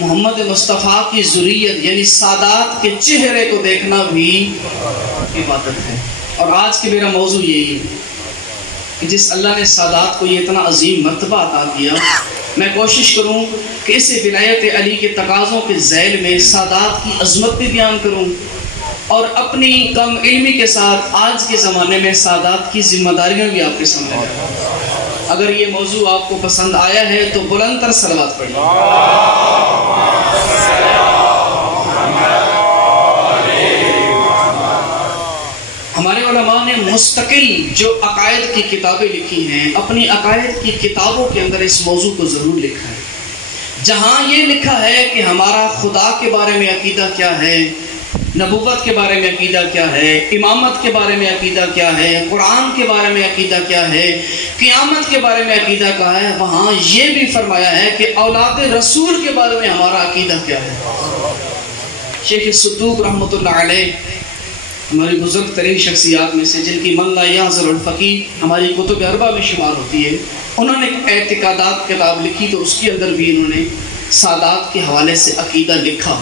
محمد مصطفیٰ کی ذریت یعنی سادات کے چہرے کو دیکھنا بھی عبادت ہے۔ اور آج کے میرا موضوع یہی ہے کہ جس اللہ نے سادات کو یہ اتنا عظیم مرتبہ عطا کیا، میں کوشش کروں کہ اسے ولایت علی کے تقاضوں کے ذیل میں سادات کی عظمت بھی بیان کروں، اور اپنی کم علمی کے ساتھ آج کے زمانے میں سادات کی ذمہ داریاں بھی آپ کے سامنے رکھوں۔ اگر یہ موضوع آپ کو پسند آیا ہے تو بلند تر صلوات پڑھیں۔ ہمارے علماء نے مستقل جو عقائد کی کتابیں لکھی ہیں، اپنی عقائد کی کتابوں کے اندر اس موضوع کو ضرور لکھا ہے۔ جہاں یہ لکھا ہے کہ ہمارا خدا کے بارے میں عقیدہ کیا ہے، نبوت کے بارے میں عقیدہ کیا ہے، امامت کے بارے میں عقیدہ کیا ہے، قرآن کے بارے میں عقیدہ کیا ہے، قیامت کے بارے میں عقیدہ کیا ہے، وہاں یہ بھی فرمایا ہے کہ اولاد رسول کے بارے میں ہمارا عقیدہ کیا ہے۔ شیخ صدوق رحمۃ اللہ علیہ ہماری بزرگ ترین شخصیات میں سے، جن کی من لا یعذر الفقیہ ہماری کتب اربع میں شمار ہوتی ہے، انہوں نے ایک اعتقادات کتاب لکھی، تو اس کے اندر بھی انہوں نے سادات کے حوالے سے عقیدہ لکھا۔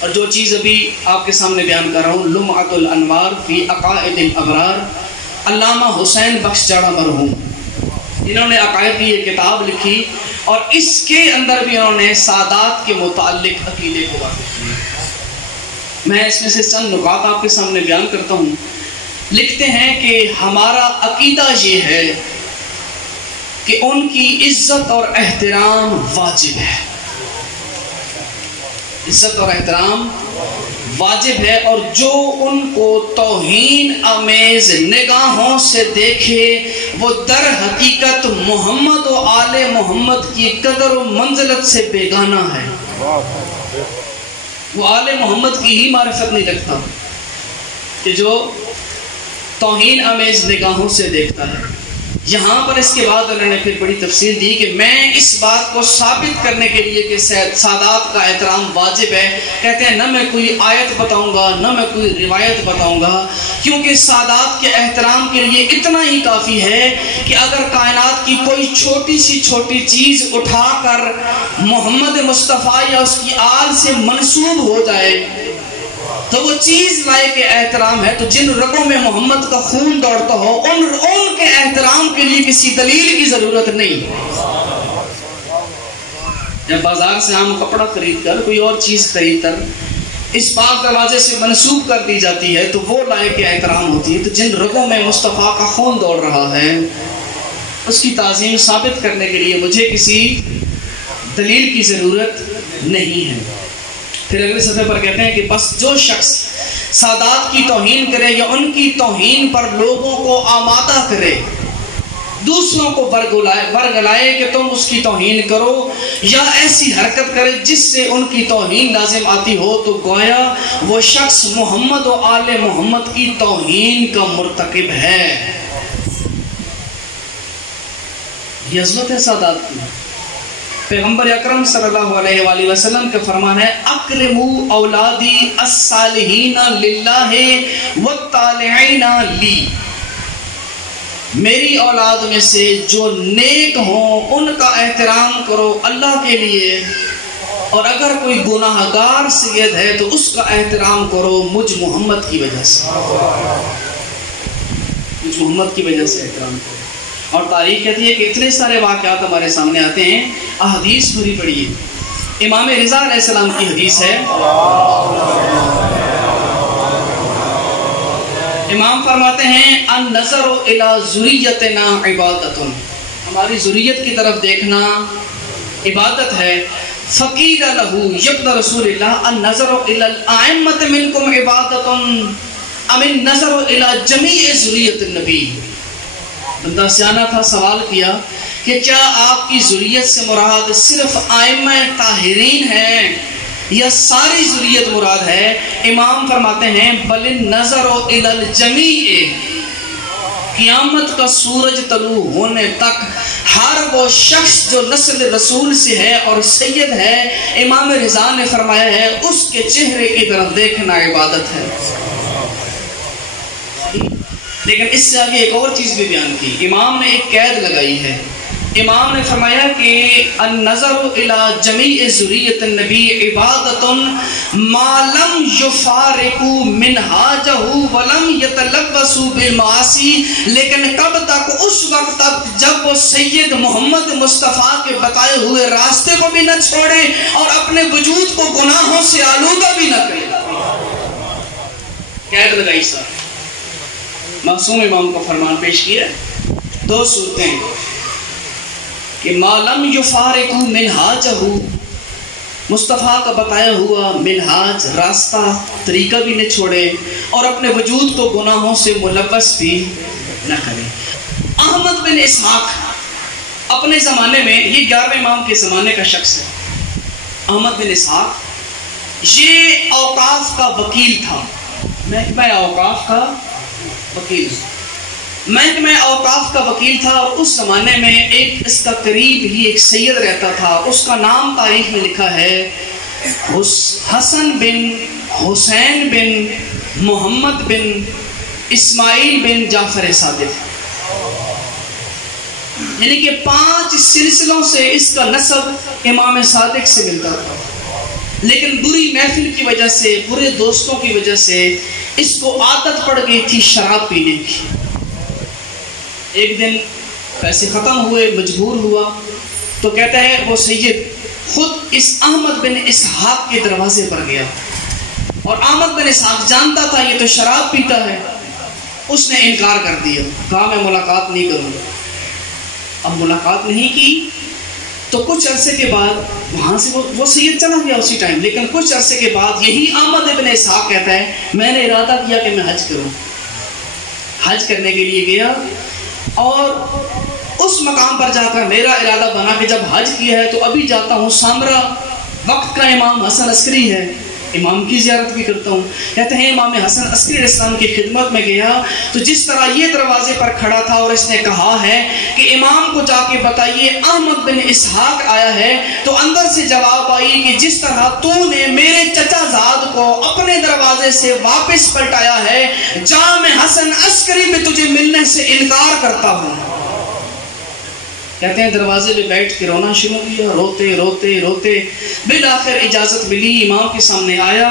اور جو چیز ابھی آپ کے سامنے بیان کر رہا ہوں، لمعۃ الانوار فی عقائد الابرار، علامہ حسین بخش جاڑا مرحوم، انہوں نے عقائد کی یہ کتاب لکھی، اور اس کے اندر بھی انہوں نے سادات کے متعلق عقیدے کو واضح کیا۔ میں اس میں سے چند نکات آپ کے سامنے بیان کرتا ہوں۔ لکھتے ہیں کہ ہمارا عقیدہ یہ ہے کہ ان کی عزت اور احترام واجب ہے، عزت اور احترام واجب ہے، اور جو ان کو توہین آمیز نگاہوں سے دیکھے وہ در حقیقت محمد و آل محمد کی قدر و منزلت سے بیگانہ ہے، وہ آل محمد کی ہی معرفت نہیں رکھتا، کہ جو توہین آمیز نگاہوں سے دیکھتا ہے۔ یہاں پر اس کے بعد انہوں نے پھر بڑی تفصیل دی کہ میں اس بات کو ثابت کرنے کے لیے کہ سادات کا احترام واجب ہے، کہتے ہیں نہ میں کوئی آیت بتاؤں گا نہ میں کوئی روایت بتاؤں گا، کیونکہ سادات کے احترام کے لیے اتنا ہی کافی ہے کہ اگر کائنات کی کوئی چھوٹی سی چھوٹی چیز اٹھا کر محمد مصطفیٰ یا اس کی آل سے منسوب ہو جائے تو وہ چیز لائق احترام ہے، تو جن رگوں میں محمد کا خون دوڑتا ہو ان کے احترام کے لیے کسی دلیل کی ضرورت نہیں۔ جب بازار سے ہم کپڑا خرید کر کوئی اور چیز خرید کر اس پاک دروازے سے منسوب کر دی جاتی ہے تو وہ لائق احترام ہوتی ہے، تو جن رگوں میں مصطفیٰ کا خون دوڑ رہا ہے اس کی تعظیم ثابت کرنے کے لیے مجھے کسی دلیل کی ضرورت نہیں ہے۔ پھر اگلے صفحے پر کہتے ہیں کہ بس جو شخص سادات کی توہین کرے یا ان کی توہین پر لوگوں کو آمادہ کرے، دوسروں کو برگلائے کہ تم اس کی توہین کرو، یا ایسی حرکت کرے جس سے ان کی توہین لازم آتی ہو، تو گویا وہ شخص محمد و آل محمد کی توہین کا مرتکب ہے۔ یہ عظمت ہے سادات کی۔ پیغمبر اکرم صلی اللہ علیہ وآلہ وسلم کا فرمان ہے اکرموا اولادی الصالحین للہ والطالعین لی، میری اولاد میں سے جو نیک ہوں ان کا احترام کرو اللہ کے لیے، اور اگر کوئی گناہ گار سید ہے تو اس کا احترام کرو مجھ محمد کی وجہ سے، مجھ محمد کی وجہ سے احترام کرو۔ اور تاریخ کہتی ہے کہ اتنے سارے واقعات ہمارے سامنے آتے ہیں، احادیث پوری پڑھیے۔ امام رضا علیہ السلام کی حدیث ہے، امام فرماتے ہیں النظر الی ذریتنا عبادت، ہماری ذریت کی طرف دیکھنا عبادت ہے۔ فقیل لہ یبن رسول اللہ النظر الی الائمۃ منکم عبادت ام النظر الی جمیع ذریت النبی، بندہ سیانہ تھا، سوال کیا کہ کیا آپ کی ذریت سے مراد صرف ائمہ طاہرین ہیں یا ساری ذریت مراد ہے؟ امام فرماتے ہیں بل النظر الی الجمیع، قیامت کا سورج طلوع ہونے تک ہر وہ شخص جو نسل رسول سے ہے اور سید ہے، امام رضا نے فرمایا ہے اس کے چہرے کی طرف دیکھنا عبادت ہے۔ لیکن اس سے آگے ایک اور چیز بھی بیان کی، امام نے ایک قید لگائی ہے امام نے فرمایا کہ النظر الی جمیع ذریۃ النبی عبادۃ ما لم یفارقوا منہاجہ ولم یتلبسوا بالمعاصی، لیکن کب تک؟ اس وقت تک جب وہ سید محمد مصطفیٰ کے بتائے ہوئے راستے کو بھی نہ چھوڑے اور اپنے وجود کو گناہوں سے آلودہ بھی نہ کرے۔ قید لگائی صاحب، معصوم امام کو فرمان پیش کیا، دو صورتیں کہ ما لم یفارقوا منہاجہ، مصطفیٰ کا بتایا ہوا منہاج راستہ طریقہ بھی نہ چھوڑے اور اپنے وجود کو گناہوں سے ملوث بھی نہ کرے۔ احمد بن اسحاق اپنے زمانے میں، یہ 11ویں امام کے زمانے کا شخص ہے، احمد بن اسحاق یہ اوقاف کا وکیل تھا، محکمہ اوقاف کا وکیل، محکمہ اوقاف کا وکیل تھا، اور اس زمانے میں ایک اس کا قریب ہی ایک سید رہتا تھا، اس کا نام تاریخ میں لکھا ہے حسن بن حسین بن محمد بن اسماعیل بن جعفر صادق، یعنی کہ 5 سلسلوں سے اس کا نسب امام صادق سے ملتا تھا، لیکن بری محفل کی وجہ سے، برے دوستوں کی وجہ سے اس کو عادت پڑ گئی تھی شراب پینے کی۔ ایک دن پیسے ختم ہوئے، مجبور ہوا، تو کہتا ہے وہ سید خود اس احمد بن اسحاق کے دروازے پر گیا، اور احمد بن اسحاق جانتا تھا یہ تو شراب پیتا ہے، اس نے انکار کر دیا، کہا میں ملاقات نہیں کروں گا۔ اب ملاقات نہیں کی تو کچھ عرصے کے بعد وہاں سے وہ سید چلا گیا اسی ٹائم، لیکن کچھ عرصے کے بعد یہی احمد بن اسحاق کہتا ہے میں نے ارادہ کیا کہ میں حج کروں، حج کرنے کے لیے گیا، اور اس مقام پر جا کر میرا ارادہ بنا کہ جب حج کیا ہے تو ابھی جاتا ہوں سامرا وقت کا امام حسن عسکری ہے، امام کی زیارت بھی کرتا ہوں۔ کہتے ہیں امام حسن عسکری علیہ السلام کی خدمت میں گیا تو جس طرح یہ دروازے پر کھڑا تھا اور اس نے کہا ہے کہ امام کو جا کے بتائیے احمد بن اسحاق آیا ہے، تو اندر سے جواب آئی کہ جس طرح تو نے میرے چچا زاد کو اپنے دروازے سے واپس پلٹایا ہے، جا میں حسن عسکری میں تجھے ملنے سے انکار کرتا ہوں۔ کہتے ہیں دروازے پہ بیٹھ کے رونا شروع کیا، روتے روتے روتے بالآخر اجازت ملی، امام کے سامنے آیا،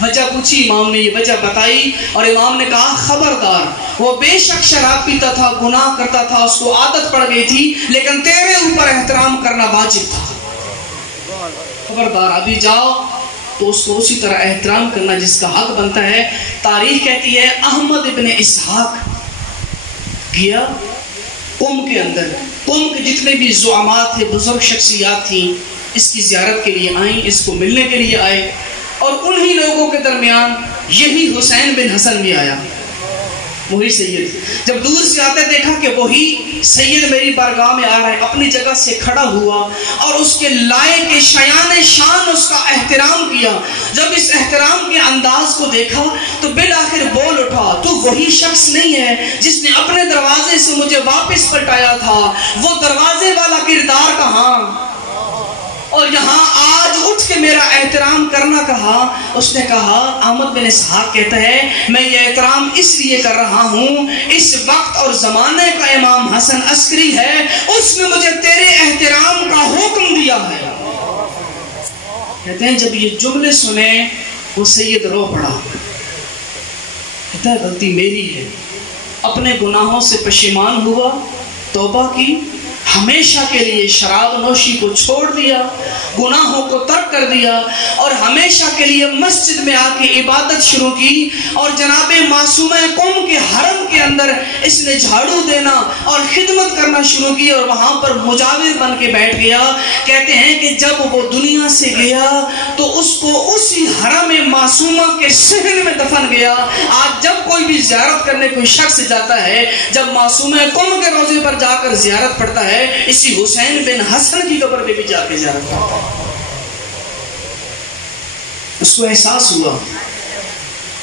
وجہ پوچھی، امام نے یہ وجہ بتائی، اور امام نے کہا خبردار، وہ بے شک شراب پیتا تھا، گناہ کرتا تھا، اس کو عادت پڑ گئی تھی، لیکن تیرے اوپر احترام کرنا واجب تھا، خبردار ابھی جاؤ تو اس کو اسی طرح احترام کرنا جس کا حق بنتا ہے۔ تاریخ کہتی ہے احمد ابن اسحاق گیا قم کے اندر، قم کے جتنے بھی زعامات تھے، بزرگ شخصیات تھیں، اس کی زیارت کے لیے آئیں، اس کو ملنے کے لیے آئے، اور انہی لوگوں کے درمیان یہی حسین بن حسن بھی آیا، وہی سید۔ جب دور سے آتے دیکھا کہ وہی سید میری بارگاہ میں آ رہا ہے، اپنی جگہ سے کھڑا ہوا اور اس کے لائق شایان شان اس کا احترام کیا۔ جب اس احترام کے انداز کو دیکھا تو بالآخر بول اٹھا، تو وہی شخص نہیں ہے جس نے اپنے دروازے سے مجھے واپس پلٹایا تھا؟ وہ دروازے والا کردار کہاں؟ اور یہاں آج اٹھ کے میرا احترام کرنا کہا؟ اس نے کہا، احمد بن اسحاق کہتا ہے میں یہ احترام اس لیے کر رہا ہوں، اس وقت اور زمانے کا امام حسن عسکری ہے، اس نے مجھے تیرے احترام کا حکم دیا ہے۔ کہتے ہیں جب یہ جملے سنے وہ سید رو پڑا، کہتا ہے غلطی میری ہے، اپنے گناہوں سے پشیمان ہوا، توبہ کی، ہمیشہ کے لیے شراب نوشی کو چھوڑ دیا، گناہوں کو ترک کر دیا، اور ہمیشہ کے لیے مسجد میں آ کے عبادت شروع کی، اور جناب معصومہ قوم کے حرم کے اندر اس نے جھاڑو دینا اور خدمت کرنا شروع کی، اور وہاں پر مجاور بن کے بیٹھ گیا۔ کہتے ہیں کہ جب وہ دنیا سے گیا تو اس کو اسی حرم معصومہ کے صحن میں دفن گیا۔ آج جب کوئی بھی زیارت کرنے کوئی شخص جاتا ہے، جب معصومہ قوم کے روزے پر جا کر زیارت پڑھتا ہے، اسی حسین بن حسن کی قبر پہ بھی جا کے زیارت کرتا ہے۔ اس کو احساس ہوا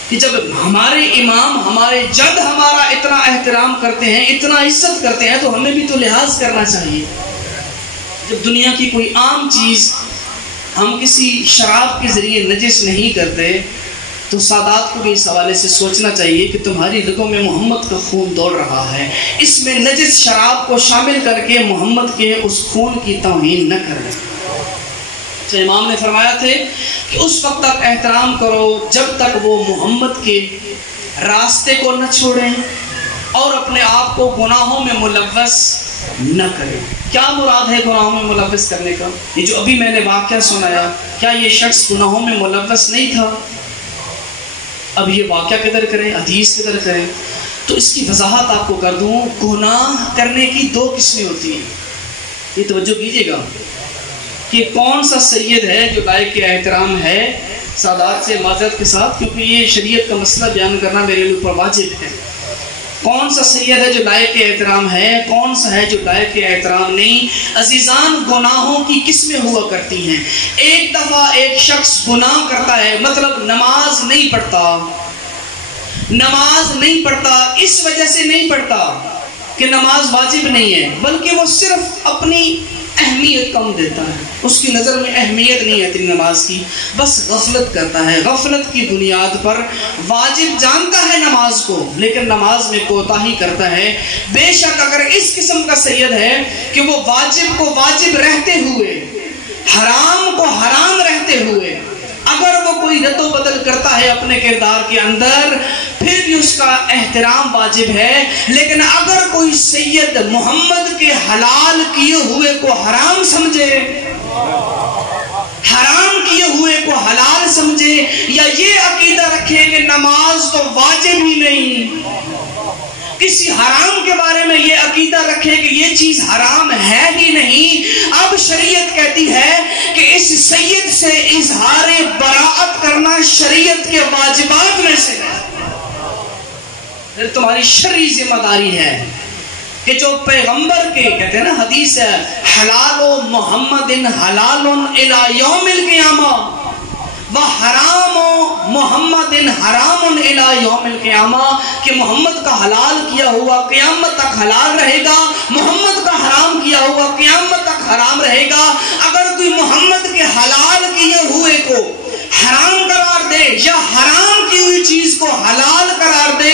کہ جب ہمارے امام، ہمارے جد ہمارا اتنا احترام کرتے ہیں، اتنا عزت کرتے ہیں، تو ہمیں بھی تو لحاظ کرنا چاہیے۔ جب دنیا کی کوئی عام چیز ہم کسی شراب کے ذریعے نجس نہیں کرتے، تو سادات کو بھی اس حوالے سے سوچنا چاہیے کہ تمہاری رگوں میں محمد کا خون دوڑ رہا ہے، اس میں نجس شراب کو شامل کر کے محمد کے اس خون کی توہین نہ کریں۔ تو امام نے فرمایا تھے کہ اس وقت تک احترام کرو جب تک وہ محمد کے راستے کو نہ چھوڑیں اور اپنے آپ کو گناہوں میں ملوث نہ کریں۔ کیا مراد ہے گناہوں میں ملوث کرنے کا؟ یہ جو ابھی میں نے واقعہ سنایا، کیا یہ شخص گناہوں میں ملوث نہیں تھا؟ اب یہ واقعہ کدھر کریں، حدیث کدھر کریں؟ تو اس کی وضاحت آپ کو کر دوں۔ گناہ کرنے کی دو قسمیں ہوتی ہیں، یہ توجہ کیجیے گا کہ کون سا سید ہے جو لائق احترام ہے۔ سادات سے معذرت کے ساتھ، کیونکہ یہ شریعت کا مسئلہ بیان کرنا میرے لیے اوپر واجب ہے۔ کون سا سید ہے جو لائق احترام ہے، کون سا ہے جو لائق احترام نہیں؟ عزیزان، گناہوں کی قسمیں ہوا کرتی ہیں۔ ایک دفعہ ایک شخص گناہ کرتا ہے، مطلب نماز نہیں پڑھتا، اس وجہ سے نہیں پڑھتا کہ نماز واجب نہیں ہے، بلکہ وہ صرف اپنی اہمیت کم دیتا ہے، اس کی نظر میں اہمیت نہیں ہے تیری نماز کی، بس غفلت کرتا ہے، غفلت کی بنیاد پر واجب جانتا ہے نماز کو لیکن نماز میں کوتاہی کرتا ہے۔ بے شک اگر اس قسم کا سید ہے کہ وہ واجب کو واجب رہتے ہوئے، حرام کو حرام رہتے ہوئے اگر وہ کوئی رد و بدل کرتا ہے اپنے کردار کے اندر، پھر بھی اس کا احترام واجب ہے۔ لیکن اگر کوئی سید محمد کے حلال کیے ہوئے کو حرام سمجھے، حرام کیے ہوئے کو حلال سمجھے، یا یہ عقیدہ رکھے کہ نماز تو واجب ہی نہیں، کسی حرام کے بارے میں یہ عقیدہ رکھے کہ یہ چیز حرام ہے ہی نہیں، اب شریعت کہتی ہے کہ اس سید سے اظہار براءت کرنا شریعت کے واجبات میں سے ہے۔ پھر تمہاری شرعی ذمہ داری ہے کہ جو پیغمبر کے کہتے ہیں نا، حدیث ہے حلال محمد حلال الی یوم القیامہ وحرام محمد حرام الی یوم القیامہ، کہ محمد کا حلال کیا ہوا قیامت تک حلال رہے گا، محمد کا حرام کیا ہوا قیامت تک حرام رہے گا۔ اگر کوئی محمد کے حلال کیے ہوئے کو حرام قرار دے یا حرام کی ہوئی چیز کو حلال قرار دے،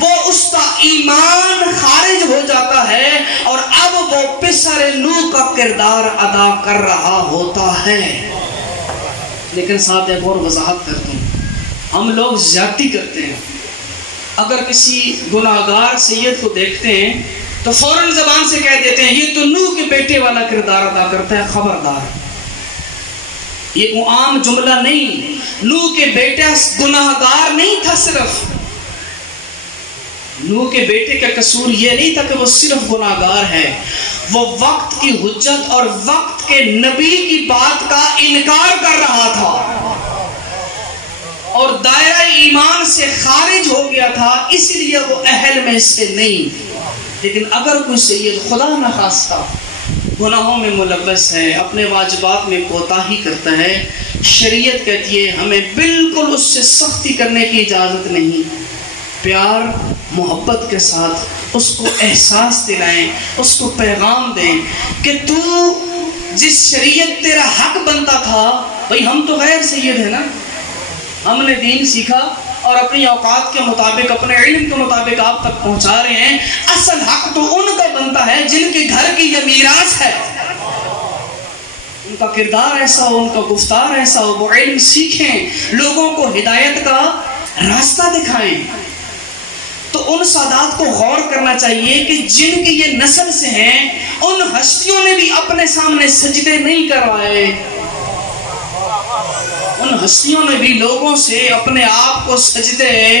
وہ اس کا ایمان خارج ہو جاتا ہے اور اب وہ پسر نو کا کردار ادا کر رہا ہوتا ہے۔ لیکن ساتھ ایک اور وضاحت کرتا ہوں، ہم لوگ زیادتی کرتے ہیں۔ اگر کسی گناہگار سید کو دیکھتے ہیں تو فوراً زبان سے کہہ دیتے ہیں یہ تو نوح کے بیٹے والا کردار ادا کرتا ہے، خبردار۔ یہ وہ عام جملہ نہیں، نوح کے بیٹا گناہگار نہیں تھا، صرف نوح کے بیٹے کا قصور یہ نہیں تھا کہ وہ صرف گناہگار ہے، وہ وقت کی حجت اور وقت کے نبی کی بات کا انکار کر رہا تھا اور دائرہ ایمان سے خارج ہو گیا تھا، اس لیے وہ اہل میں سے نہیں۔ لیکن اگر کوئی سید خدا نخواستہ گناہوں میں ملوث ہے، اپنے واجبات میں کوتاہی کرتا ہے، شریعت کہتی ہے ہمیں بالکل اس سے سختی کرنے کی اجازت نہیں، پیار محبت کے ساتھ اس کو احساس دلائیں، اس کو پیغام دیں کہ تو جس شریعت تیرا حق بنتا تھا، بھئی ہم تو غیر سید ہیں نا، ہم نے دین سیکھا اور اپنی اوقات کے مطابق اپنے علم کے مطابق آپ تک پہنچا رہے ہیں، اصل حق تو ان کا بنتا ہے جن کے گھر کی یہ میراث ہے، ان کا کردار ایسا ہو، ان کا گفتار ایسا ہو، وہ علم سیکھیں، لوگوں کو ہدایت کا راستہ دکھائیں۔ تو ان سادات کو غور کرنا چاہیے کہ جن کی یہ نسل سے ہیں، ان ہستیوں نے بھی اپنے سامنے سجدے نہیں کروائے، ان ہستیوں نے بھی لوگوں سے اپنے آپ کو سجدے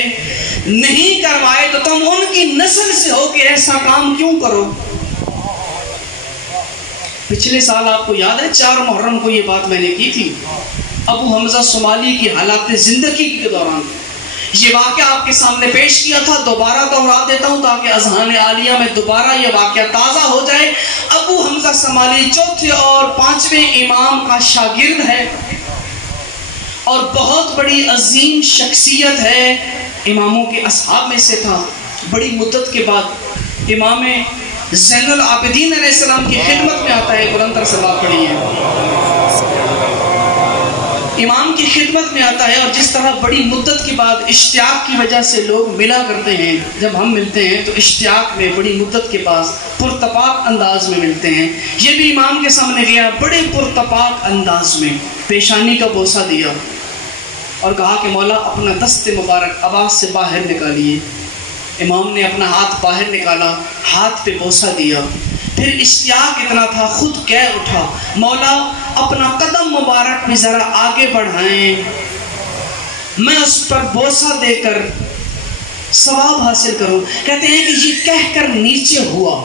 نہیں کروائے، تو تم ان کی نسل سے ہو کہ ایسا کام کیوں کرو؟ پچھلے سال آپ کو یاد ہے 4 محرم کو یہ بات میں نے کی تھی، ابو حمزہ صومالی کی حالات زندگی کے دوران یہ واقعہ آپ کے سامنے پیش کیا تھا، دوبارہ دوہرا دیتا ہوں تاکہ اذہان عالیہ میں دوبارہ یہ واقعہ تازہ ہو جائے۔ ابو حمزہ صومالی 4 اور 5ویں امام کا شاگرد ہے اور بہت بڑی عظیم شخصیت ہے، اماموں کے اصحاب میں سے تھا۔ بڑی مدت کے بعد امام زین العابدین علیہ السلام کی خدمت میں آتا ہے، بلند تر صلوات پڑھیے۔ امام کی خدمت میں آتا ہے، اور جس طرح بڑی مدت کے بعد اشتیاق کی وجہ سے لوگ ملا کرتے ہیں، جب ہم ملتے ہیں تو اشتیاق میں بڑی مدت کے بعد پرتپاک انداز میں ملتے ہیں، یہ بھی امام کے سامنے گیا بڑے پرتپاک انداز میں، پیشانی کا بوسہ دیا اور کہا کہ مولا اپنا دست مبارک عباس سے باہر نکالیے۔ امام نے اپنا ہاتھ باہر نکالا، ہاتھ پہ بوسہ دیا، پھر اشتیاق اتنا تھا خود کہہ اٹھا مولا اپنا قدم مبارک بھی ذرا آگے بڑھائیں، میں اس پر بوسہ دے کر ثواب حاصل کروں۔ کہتے ہیں کہ یہ کہہ کر نیچے ہوا،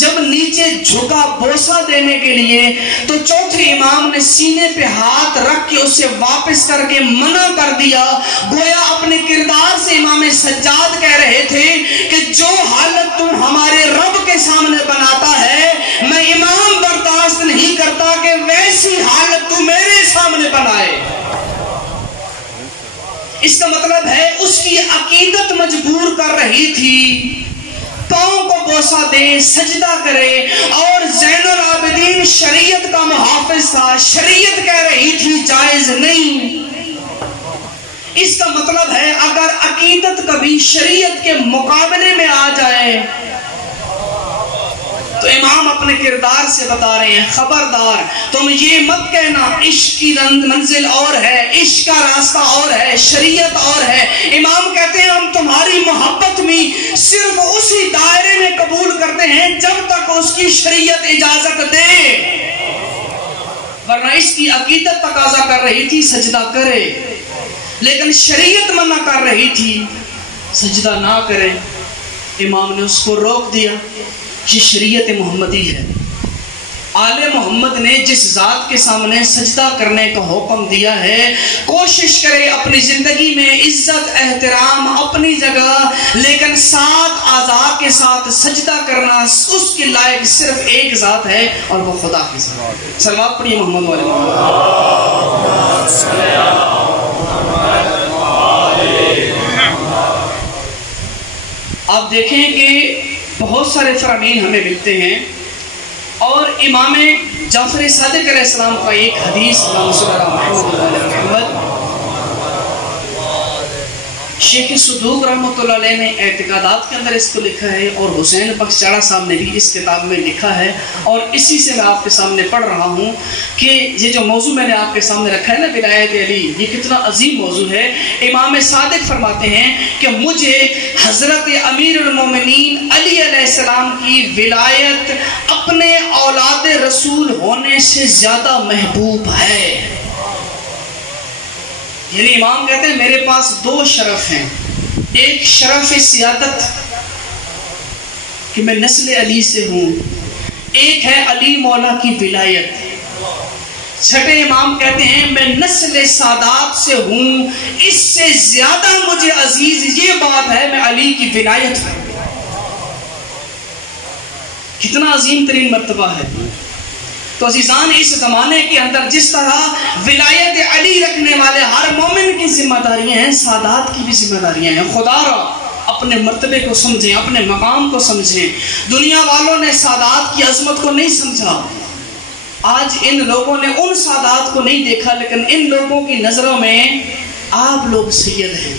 جب نیچے جھکا بوسہ دینے کے لیے تو چوتھے امام نے سینے پہ ہاتھ رکھ کے اسے واپس کر کے منع کر دیا، گویا اپنے کردار سے امام سجاد کہہ رہے تھے کہ جو حالت تم ہمارے رب کے سامنے بناتا ہے میں امام برداشت نہیں کرتا کہ ویسی حالت تو میرے سامنے بنائے۔ اس کا مطلب ہے اس کی عقیدت مجبور کر رہی تھی پاؤں کو بوسہ دے، سجدہ کرے، اور زین العابدین شریعت کا محافظ تھا، شریعت کہہ رہی تھی جائز نہیں۔ اس کا مطلب ہے اگر عقیدت کبھی شریعت کے مقابلے میں آ جائے تو امام اپنے کردار سے بتا رہے ہیں خبردار تم یہ مت کہنا عشق کی منزل اور ہے، عشق کا راستہ اور ہے، شریعت اور ہے۔ امام کہتے ہیں ہم تمہاری محبت میں صرف اسی دائرے میں قبول کرتے ہیں جب تک اس کی شریعت اجازت دے، ورنہ اس کی عقیدت تقاضا کر رہی تھی سجدہ کرے، لیکن شریعت منع کر رہی تھی سجدہ نہ کرے۔ امام نے اس کو روک دیا، یہ شریعت محمدی ہے۔ آل محمد نے جس ذات کے سامنے سجدہ کرنے کا حکم دیا ہے کوشش کرے اپنی زندگی میں عزت احترام اپنی جگہ، لیکن 7 اعضاء کے ساتھ سجدہ کرنا اس کے لائق صرف ایک ذات ہے اور وہ خدا کی ذات۔ صلوات پڑھیے محمد والے آپ دیکھیں کہ بہت سارے فرامین ہمیں ملتے ہیں، اور امام جعفر صادق علیہ السلام کا ایک حدیث محمد شیخ صدوق رحمۃ اللہ علیہ نے اعتقادات کے اندر اس کو لکھا ہے، اور حسین بخش چاڑا صاحب نے بھی اس کتاب میں لکھا ہے، اور اسی سے میں آپ کے سامنے پڑھ رہا ہوں کہ یہ جو موضوع میں نے آپ کے سامنے رکھا ہے نا ولایت علی، یہ کتنا عظیم موضوع ہے۔ امام صادق فرماتے ہیں کہ مجھے حضرت امیر المومنین علی علیہ السلام کی ولایت اپنے اولاد رسول ہونے سے زیادہ محبوب ہے۔ یعنی امام کہتے ہیں میرے پاس 2 شرف ہیں، ایک شرف سیادت کہ میں نسل علی سے ہوں، ایک ہے علی مولا کی ولایت۔ چھٹے امام کہتے ہیں میں نسل سادات سے ہوں، اس سے زیادہ مجھے عزیز یہ بات ہے میں علی کی ولایت ہوں۔ کتنا عظیم ترین مرتبہ ہے۔ تو عزیزان اس زمانے کے اندر جس طرح ولایت علی رکھنے والے ہر مومن کی ذمہ داریاں ہیں، سادات کی بھی ذمہ داریاں ہیں۔ خدا را اپنے مرتبے کو سمجھیں، اپنے مقام کو سمجھیں۔ دنیا والوں نے سادات کی عظمت کو نہیں سمجھا، آج ان لوگوں نے ان سادات کو نہیں دیکھا، لیکن ان لوگوں کی نظروں میں آپ لوگ سید ہیں،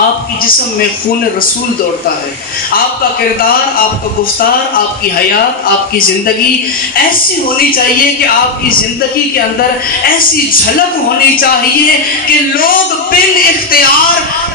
آپ کی جسم میں خون رسول دوڑتا ہے، آپ کا کردار، آپ کا گفتار، آپ کی حیات، آپ کی زندگی ایسی ہونی چاہیے کہ آپ کی زندگی کے اندر ایسی جھلک ہونی چاہیے کہ لوگ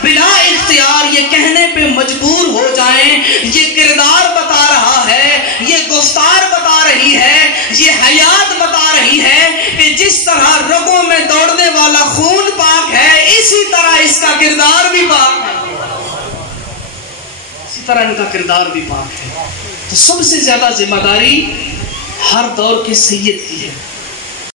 بلا اختیار یہ کہنے پہ مجبور ہو جائیں یہ کردار بتا رہا ہے، یہ گفتار بتا رہی ہے، یہ حیات بتا رہی ہے کہ جس طرح رگوں میں دوڑنے والا خون پاک ہے اسی طرح اس کا کردار بھی پاک ہے، اسی طرح ان کا کردار بھی پاک ہے۔ تو سب سے زیادہ ذمہ داری ہر دور کے سید کی ہے۔